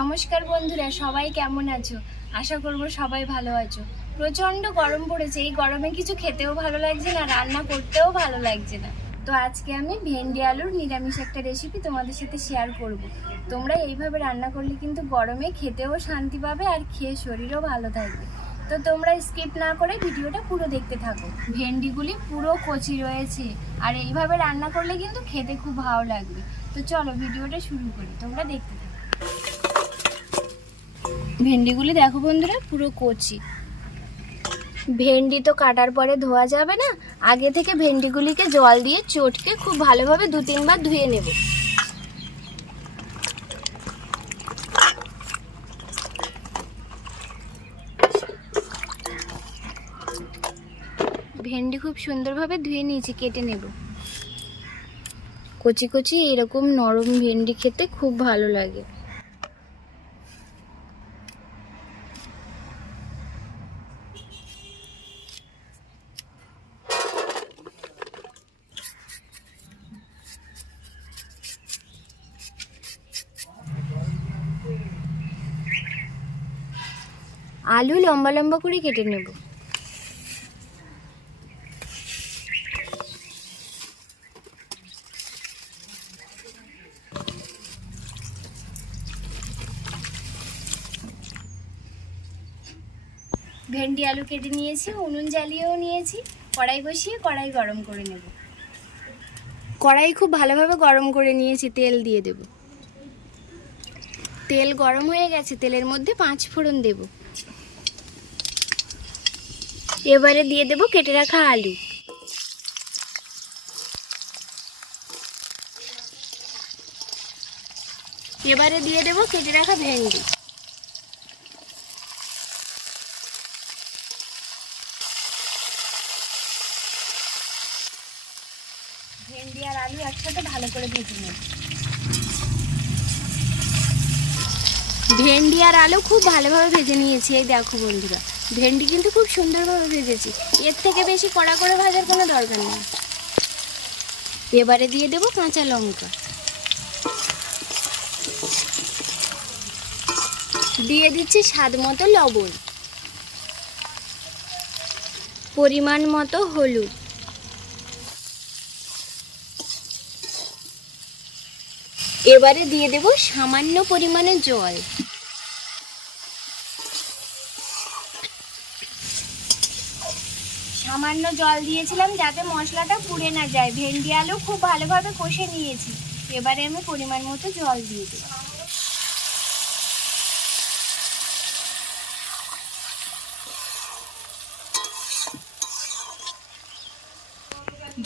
নমস্কার বন্ধুরা, সবাই কেমন আছো? আশা করব সবাই ভালো আছো। প্রচণ্ড গরম পড়েছে, এই গরমে কিছু খেতেও ভালো লাগছে না, রান্না করতেও ভালো লাগছে না। তো আজকে আমি ভেন্ডি আলুর নিরামিষ একটা রেসিপি তোমাদের সাথে শেয়ার করব। তোমরা এইভাবে রান্না করলে কিন্তু গরমে খেতেও শান্তি পাবে আর খেয়ে শরীরও ভালো থাকবে। তো তোমরা স্কিপ না করে ভিডিওটা পুরো দেখতে থাকো। ভেন্ডিগুলি পুরো কচি রয়েছে আর এইভাবে রান্না করলে কিন্তু খেতে খুব ভালো লাগবে। তো চলো ভিডিওটা শুরু করি, তোমরা দেখতে থাকো। ভেন্ডিগুলি দেখো বন্ধুরা, পুরো কচি। ভেন্ডি তো কাটার পরে ধোয়া যাবে না, আগে থেকে ভেন্ডিগুলিকে জল দিয়ে চটকে খুব ভালোভাবে দু তিনবার ধুয়ে নেব। ভেন্ডি খুব সুন্দরভাবে ধুয়ে নিয়েছি, কেটে নেব। কচি কচি এরকম নরম ভেন্ডি খেতে খুব ভালো লাগে। আলু লম্বা লম্বা করে কেটে নেব। ভেন্ডি আলু কেটে নিয়েছি, উনুন জ্বালিয়েও নিয়েছি। কড়াই বসিয়ে কড়াই গরম করে নেব। কড়াই খুব ভালোভাবে গরম করে নিয়েছি, তেল দিয়ে দেব। তেল গরম হয়ে গেছে, তেলের মধ্যে পাঁচ ফোড়ন দেব। এবারে দিয়ে দেব কেটে রাখা আলু। এবারে দিয়ে দেব কেটে রাখা ভেন্ডি। ভেন্ডি আর আলু একসাথে ভালো করে ভেজে নেব। ভেন্ডি আর আলু খুব ভালোভাবে ভেজে নিয়েছি, এই দেখো বন্ধুরা। ভেন্ডি কিন্তু খুব সুন্দরভাবে ভেজেছি। এর থেকে বেশি কড়া করে ভাজার কোনো দরকার নেই। এবারে দিয়ে দেব কাঁচা লঙ্কা। দিয়ে দিচ্ছি স্বাদ মতো লবণ। পরিমাণ মতো হলুদ। এবারে দিয়ে দেব সামান্য পরিমাণে জল। সামান্য জল দিয়েছিলাম যাতে মশলাটা পুড়ে না যায়। ভেন্ডি আলু খুব ভালোভাবে কষে নিয়েছি। এবারে আমি পরিমাণ মতো জল দিয়ে দেব।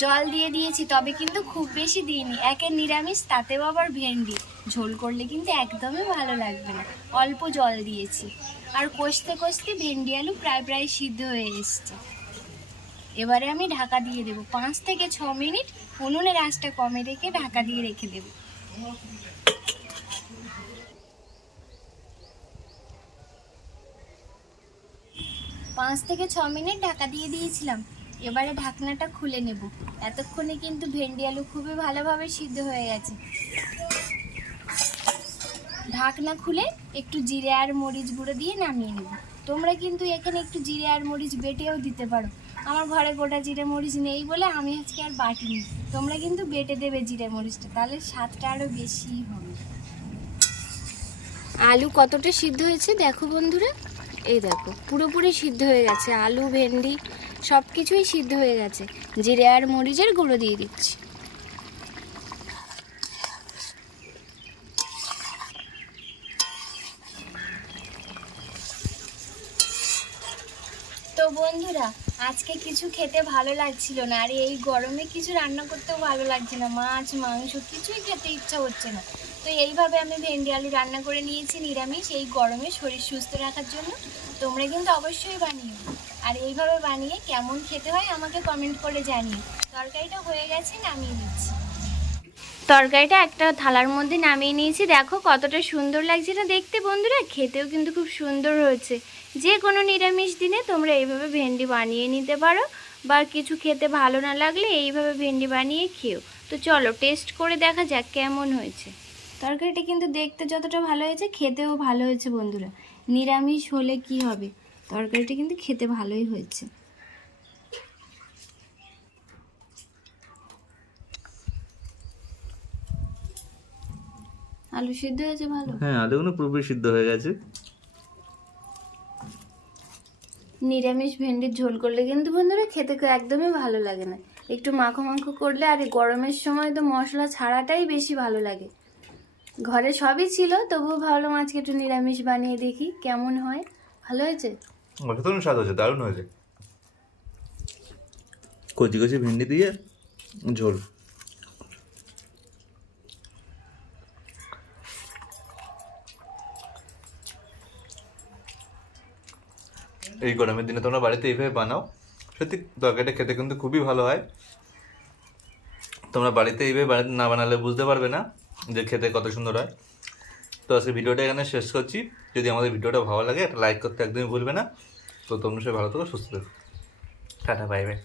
জল দিয়ে দিয়েছি, তবে কিন্তু খুব বেশি দিইনি। একে নিরামিষ, তাতেও আবার ভেন্ডি। ঝোল করলে কিন্তু একদমই ভালো লাগবে না। অল্প জল দিয়েছি। আর কষতে কষতে ভেন্ডি আলু প্রায় প্রায় সিদ্ধ হয়ে এসছে। এবারে আমি ঢাকা দিয়ে দেবো। পাঁচ থেকে ছ মিনিট উনুনের আঁচটা কমে রেখে ঢাকা দিয়ে রেখে দেবো। পাঁচ থেকে ছ মিনিট ঢাকা দিয়ে দিয়েছিলাম। এবারে ঢাকনাটা খুলে নেব। এতক্ষণে কিন্তু ভেন্ডি আলু খুবই ভালোভাবে সিদ্ধ হয়ে গেছে। ঢাকনা খুলে একটু জিরে আর মরিচ গুঁড়ো দিয়ে নামিয়ে নেব। তোমরা কিন্তু এখানে একটু জিরে আর মরিচ বেটেও দিতে পারো। আমার ঘরে গোটা জিরে মরিচ নেই বলে আমি আজকে আর বাটিনি। তোমরা কিন্তু বেটে দেবে জিরে মরিচটা, তাহলে স্বাদটা আরও বেশি হবে। আলু কতটা সিদ্ধ হয়েছে দেখো বন্ধুরা। এই দেখো, পুরোপুরি সিদ্ধ হয়ে গেছে। আলু, ভেন্ডি সব কিছুই সিদ্ধ হয়ে গেছে। জিরে আর মরিচের গুঁড়ো দিয়ে দিচ্ছি। বন্ধুরা, আজকে কিছু খেতে ভালো লাগছিল না। আর এই গরমে কিছু রান্না করতেও ভালো লাগছে না। মাছ, মাংস কিছুই খেতে ইচ্ছা হচ্ছে না। তো এইভাবে আমি ভেন্ডি আলু রান্না করে নিয়েছি নিরামিষ। এই গরমে শরীর সুস্থ রাখার জন্য তোমরা কিন্তু অবশ্যই বানিও। আর এইভাবে বানিয়ে কেমন খেতে হয় আমাকে কমেন্ট করে জানিও। তরকারিটা হয়ে গেছে, নামিয়ে দিচ্ছি তরকারিটা একটা থালার মধ্যে নামিয়ে নিয়েছি। দেখো কতটা সুন্দর লাগছে না দেখতে বন্ধুরা। খেতেও কিন্তু খুব সুন্দর হয়েছে। যে কোনো নিরামিষ দিনে তোমরা এইভাবে ভেন্ডি বানিয়ে নিতে পারো বা কিছু খেতে ভালো না লাগলে এইভাবে ভেন্ডি বানিয়ে খেও। তো চলো টেস্ট করে দেখা যাক কেমন হয়েছে। তরকারিটা কিন্তু দেখতে যতটা ভালো হয়েছে, খেতেও ভালো হয়েছে বন্ধুরা। নিরামিষ হলে কি হবে? তরকারিটা কিন্তু খেতে ভালোই হয়েছে। আলু সিদ্ধ হয়েছে ভালো? হ্যাঁ আলুগুলো পুরোপুরি সিদ্ধ হয়ে গেছে। নিরামিষ ভেন্ডির ঝোল করলে কিন্তু বন্ধুরা খেতে একদমই ভালো লাগে না। একটু মাখো মাখো করলে আর গরমের সময় তো মশলা ছাড়াটাই বেশি ভালো লাগে। ঘরে সবই ছিল তবুও ভাবলাম আজকে একটু নিরামিষ বানিয়ে দেখি কেমন হয়? ভালো হয়েছে? অসাধারণ স্বাদ হয়েছে দারুণ হয়েছে। কচি কচি ভেন্ডি দিয়ে ঝোল। এই গরমের দিনে তোমরা বাড়িতে এইভাবে বানাও। সত্যি তরকারিটা খেতে কিন্তু খুবই ভালো হয়। তোমরা বাড়িতে এইভাবে বাড়িতে না বানালে বুঝতে পারবে না যে খেতে কত সুন্দর হয়। তো আজকে ভিডিওটা এখানে শেষ করছি। যদি আমাদের ভিডিওটা ভালো লাগে, একটা লাইক করতে একদমই ভুলবে না। তো তোমরা সে ভালো থাকো, সুস্থ থাকো। Tata bye bye